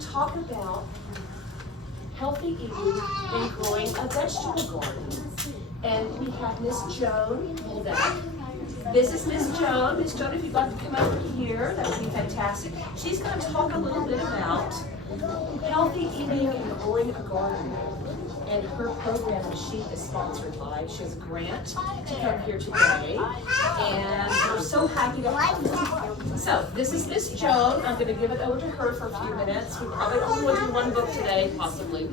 talk about healthy eating and growing a vegetable garden. And we have Miss Joan Bolduc. This is Miss Joan. Miss Joan, if you'd like to come over here, that would be fantastic. She's going to talk a little bit about healthy eating and growing a garden. And her program that she is sponsored by. She has a grant to come here today. And we're so happy to have her. So, this is Miss Joan. I'm going to give it over to her for a few minutes. We probably only will do one book today, possibly.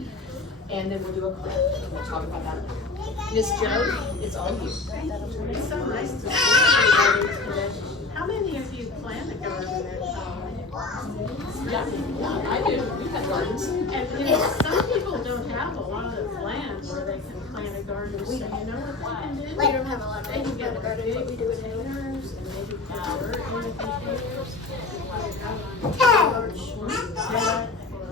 And then we'll do a craft, and we'll talk about that later. Miss Joan, it's all you. It's so nice to see everybody today. How many of you plant a garden at home? Yeah, I do. We have gardens. And some people don't have a lot of land where they can plant a garden. So you know what they can do? We don't have a lot of They can get garden, big but we do it containers and maybe put dirt in the containers. Put it out on a large bed or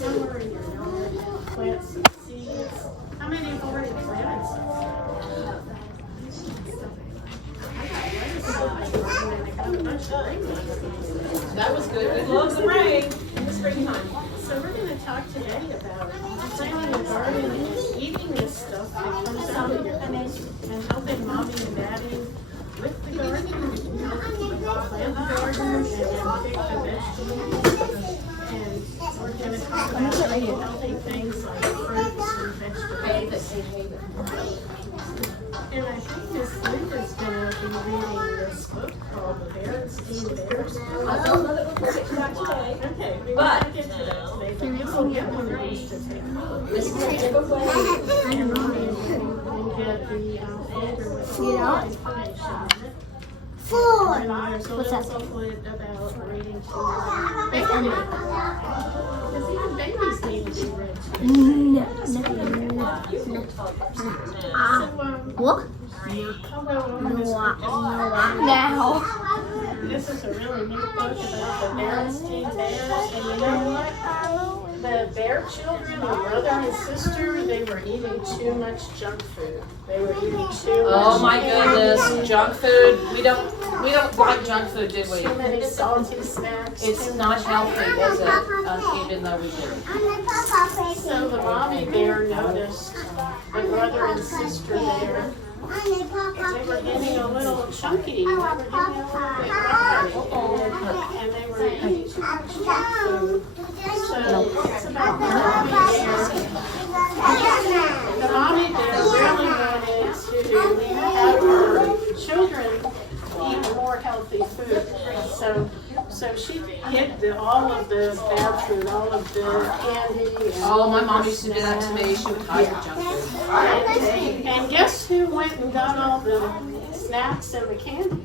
somewhere in your yard. Plant some seeds. How many have already planted some seeds? That was good. We love the rain in the springtime. So we're going to talk today about planting a garden and eating this stuff that comes out of your house and helping mommy and daddy with the garden, plant the garden and pick the vegetables. And we're going to talk about healthy things like fruits and vegetables. And I think Miss Linda's going to be reading this book called The Berenstain Bears. I don't know that we'll get to that today. Okay, we But- might get to that today, but you will get one of these to take home. This is a giveaway. And mommy will get the folder with all the information in it. And there's a little booklet about reading children. Because even babies need to be read to. What? I'll go over this book. Now. This is a really neat book about the Berenstain Bears, and you know what? The bear children, a brother and sister, they were eating too much junk food. They were eating too much. Oh my goodness, junk food. We don't like junk food, did we? Too many salty snacks. It's not healthy, is it? Even though we do. So the mommy bear noticed the brother and sister bear. They were getting a little chunky. They were getting a little bit rough. And they were eating too much junk food. So it's about the mommy bear. The mommy bear really wanted to have her children eat more healthy food. So she hid all of the bad food, all of the candy. And Oh, my mom used to do that to me. She would hide the junk food. And guess who went and got all the snacks and the candy?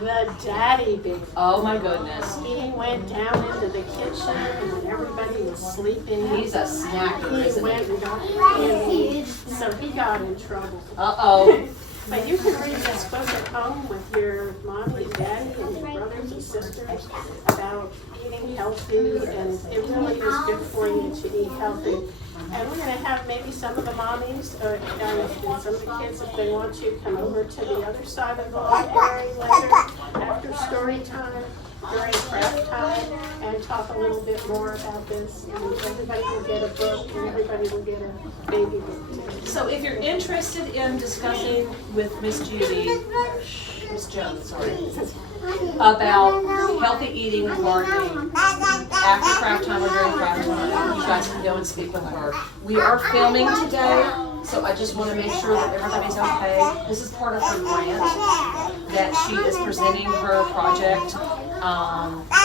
The daddy bear. Oh my goodness. He went down into the kitchen and everybody was sleeping. He's a snacker, He isn't went he? and got candy, so he got in trouble. Uh-oh. But you can read this book at home with your mom and daddy and your brothers and sisters about eating healthy, and it really is good for you to eat healthy. And we're going to have maybe some of the mommies and some of the kids, if they want to, come over to the other side of the library later after story time, during craft time, and talk a little bit more about this. And everybody will get a book, and everybody will get a baby book too. So if you're interested in discussing with Miss Joan, sorry, about healthy eating and gardening after craft time or during craft time, you guys can go and speak with her. We are filming today, so I just want to make sure that everybody's okay. This is part of her grant that she is presenting her project in the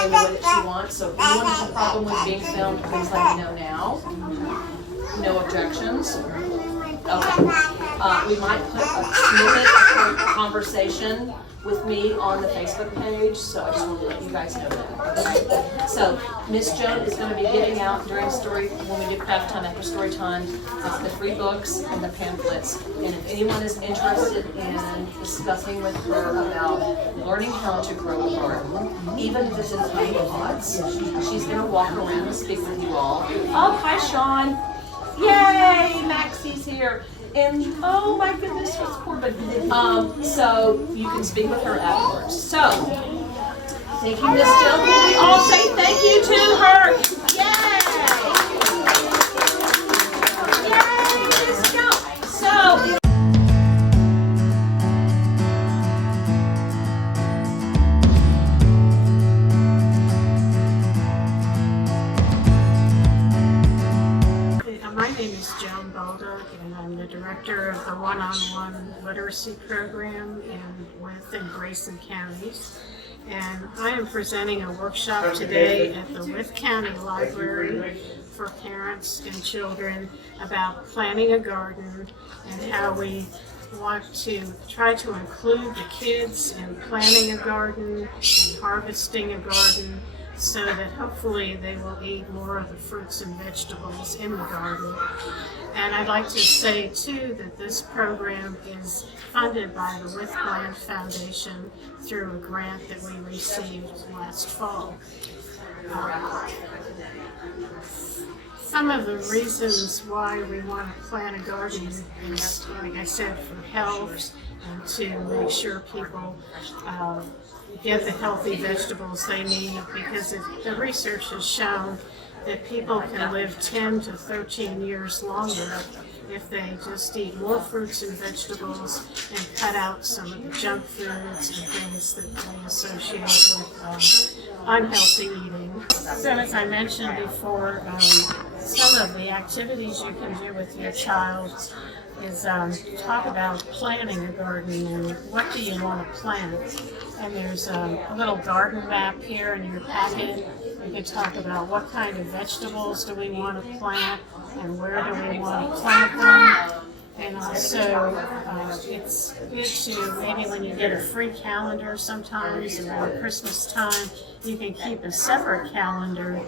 way that she wants. So if anyone has a problem with being filmed, please let me know now. No objections? Okay. We might put a snippet of her conversation with me on the Facebook page, so I just want to let you guys know that. Okay? So Miss Joan is going to be giving out during when we do craft time after story time, it's the free books and the pamphlets. And if anyone is interested in discussing with her about learning how to grow a garden, even if it's in tiny pots, she's going to walk around and speak with you all. Oh, hi, Sean. Yay, Maxie's here. And oh my goodness, what's Corbin? So you can speak with her afterwards. So, thank you, Miss Jill. Can we all say thank you to her? director of the one-on-one literacy program in Wythe and Grayson counties. And I am presenting a workshop today at the Wythe County Library for parents and children about planting a garden and how we want to try to include the kids in planting a garden and harvesting a garden so that hopefully they will eat more of the fruits and vegetables in the garden. And I'd like to say too that this program is funded by the Wythe Foundation through a grant that we received last fall. Some of the reasons why we want to plant a garden is, like I said, for health and to make sure people get the healthy vegetables they need, because the research has shown that people can live 10 to 13 years longer if they just eat more fruits and vegetables and cut out some of the junk foods and things that they associate with unhealthy eating. So as I mentioned before, some of the activities you can do with your child is talk about planting a garden and what do you want to plant. And there's a little garden map here in your packet. You can talk about what kind of vegetables do we want to plant and where do we want to plant them. And also, it's good to, maybe when you get a free calendar sometimes around Christmas time, you can keep a separate calendar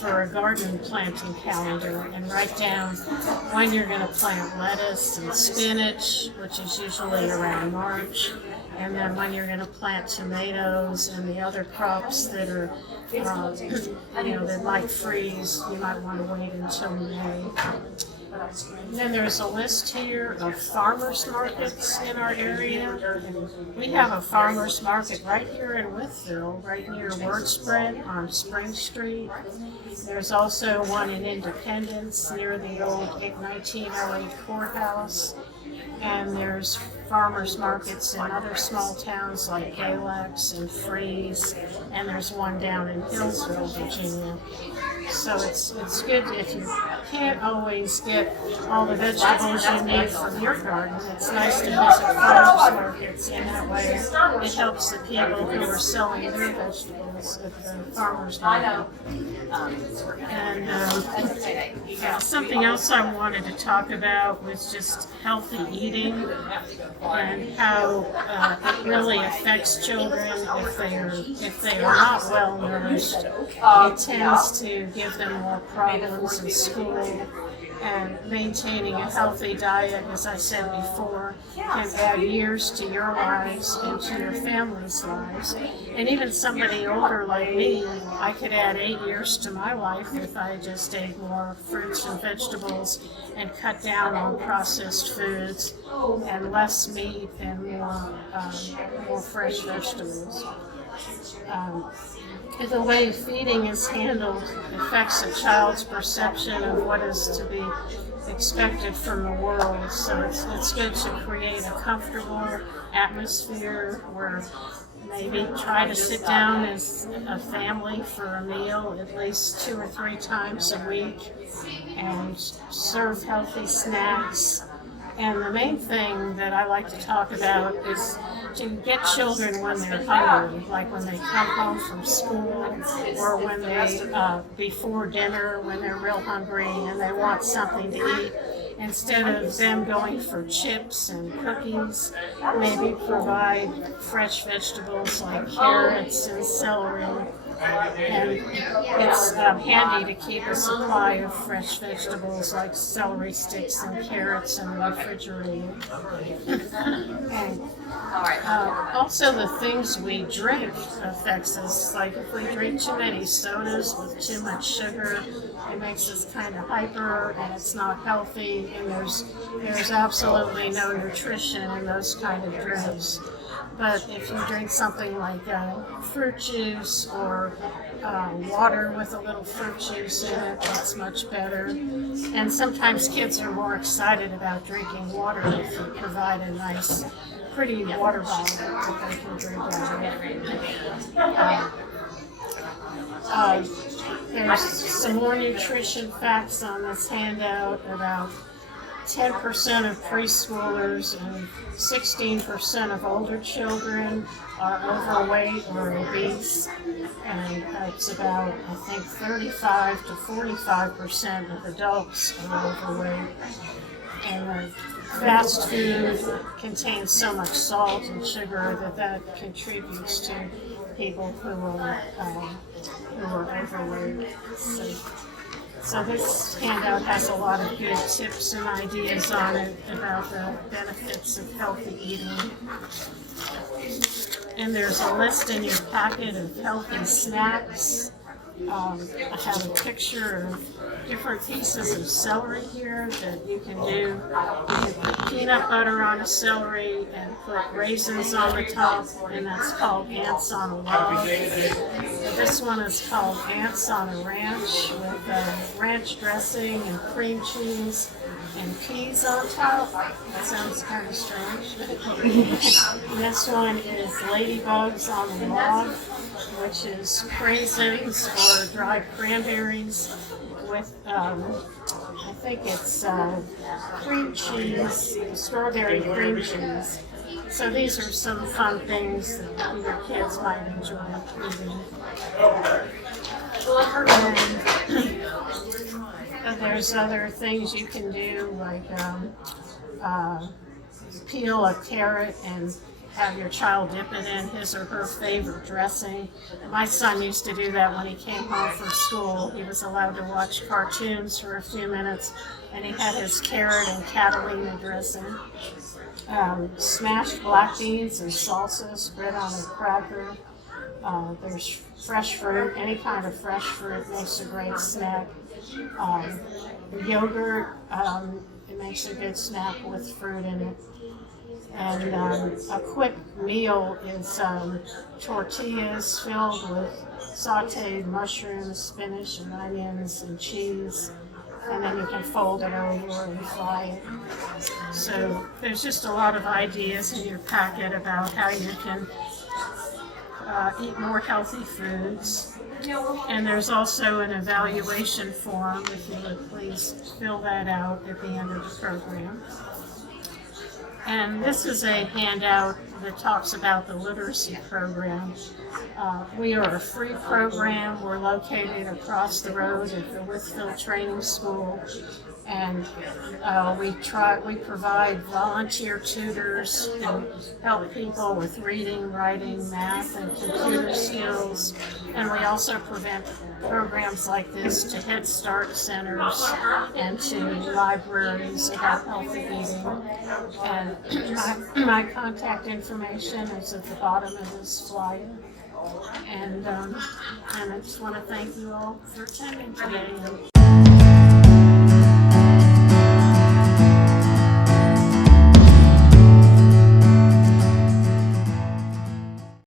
for a garden planting calendar and write down when you're going to plant lettuce and spinach, which is usually around March, and then when you're going to plant tomatoes and the other crops that are, that might freeze, you might want to wait until May. And then there's a list here of farmers markets in our area. We have a farmers market right here in Wytheville, right near Wordspread on Spring Street. There's also one in Independence near the old 1908 courthouse. And there's farmers markets in other small towns like Galax and Freeze, and there's one down in Hillsville, Virginia. So it's good if you can't always get all the vegetables you need from your garden. It's nice to visit farmers markets in that way. It helps the people who are selling their vegetables at the farmers market. And something else I wanted to talk about was just healthy eating and how it really affects children if they are not well nourished. It tends to give them more problems in school, and maintaining a healthy diet, as I said before, can add years to your lives and to your family's lives. And even somebody older like me, I could add 8 years to my life if I just ate more fruits and vegetables and cut down on processed foods and less meat and more fresh vegetables. The way feeding is handled affects a child's perception of what is to be expected from the world. So it's good to create a comfortable atmosphere where maybe try to sit down as a family for a meal at least 2 or 3 times a week and serve healthy snacks. And the main thing that I like to talk about is to get children when they're hungry, like when they come home from school or when they, before dinner, when they're real hungry and they want something to eat. Instead of them going for chips and cookies, maybe provide fresh vegetables like carrots and celery. And it's handy to keep a supply of fresh vegetables like celery sticks and carrots in the refrigerator. And also the things we drink affects us. Like if we drink too many sodas with too much sugar, it makes us kind of hyper and it's not healthy, and there's absolutely no nutrition in those kind of drinks. But if you drink something like fruit juice or water with a little fruit juice in it, that's much better. And sometimes kids are more excited about drinking water if you provide a nice, pretty water bottle that they can drink out of. There's some more nutrition facts on this handout about 10% of preschoolers and 16% of older children are overweight or obese, and it's about, I think, 35 to 45% of adults are overweight. And fast food contains so much salt and sugar that contributes to people who are overweight. So this handout has a lot of good tips and ideas on it about the benefits of healthy eating. And there's a list in your packet of healthy snacks. I have a picture of different pieces of celery here that you can do. You can put peanut butter on a celery and put raisins on the top, and that's called ants on a log. This one is called ants on a ranch with ranch dressing and cream cheese and peas on top. That sounds kind of strange. This one is ladybugs on the log, which is craisins or dried cranberries with, I think it's cream cheese, strawberry cream cheese. So these are some fun things that your kids might enjoy eating. And there's other things you can do, like peel a carrot and have your child dip it in his or her favorite dressing. My son used to do that when he came home from school. He was allowed to watch cartoons for a few minutes, and he had his carrot and Catalina dressing. Smashed black beans and salsa spread on a cracker. There's fresh fruit. Any kind of fresh fruit makes a great snack. Yogurt, it makes a good snack with fruit in it. And a quick meal is tortillas filled with sauteed mushrooms, spinach, and onions, and cheese. And then you can fold it over and fry it. So there's just a lot of ideas in your packet about how you can eat more healthy foods. And there's also an evaluation form, if you would please fill that out at the end of the program. And this is a handout that talks about the literacy program. We are a free program. We're located across the road at the Wythe Training School. And we provide volunteer tutors and help people with reading, writing, math, and computer skills. And we also prevent programs like this to Head Start centers and to libraries about healthy eating. And my contact information is at the bottom of this flyer. And I just want to thank you all for attending today.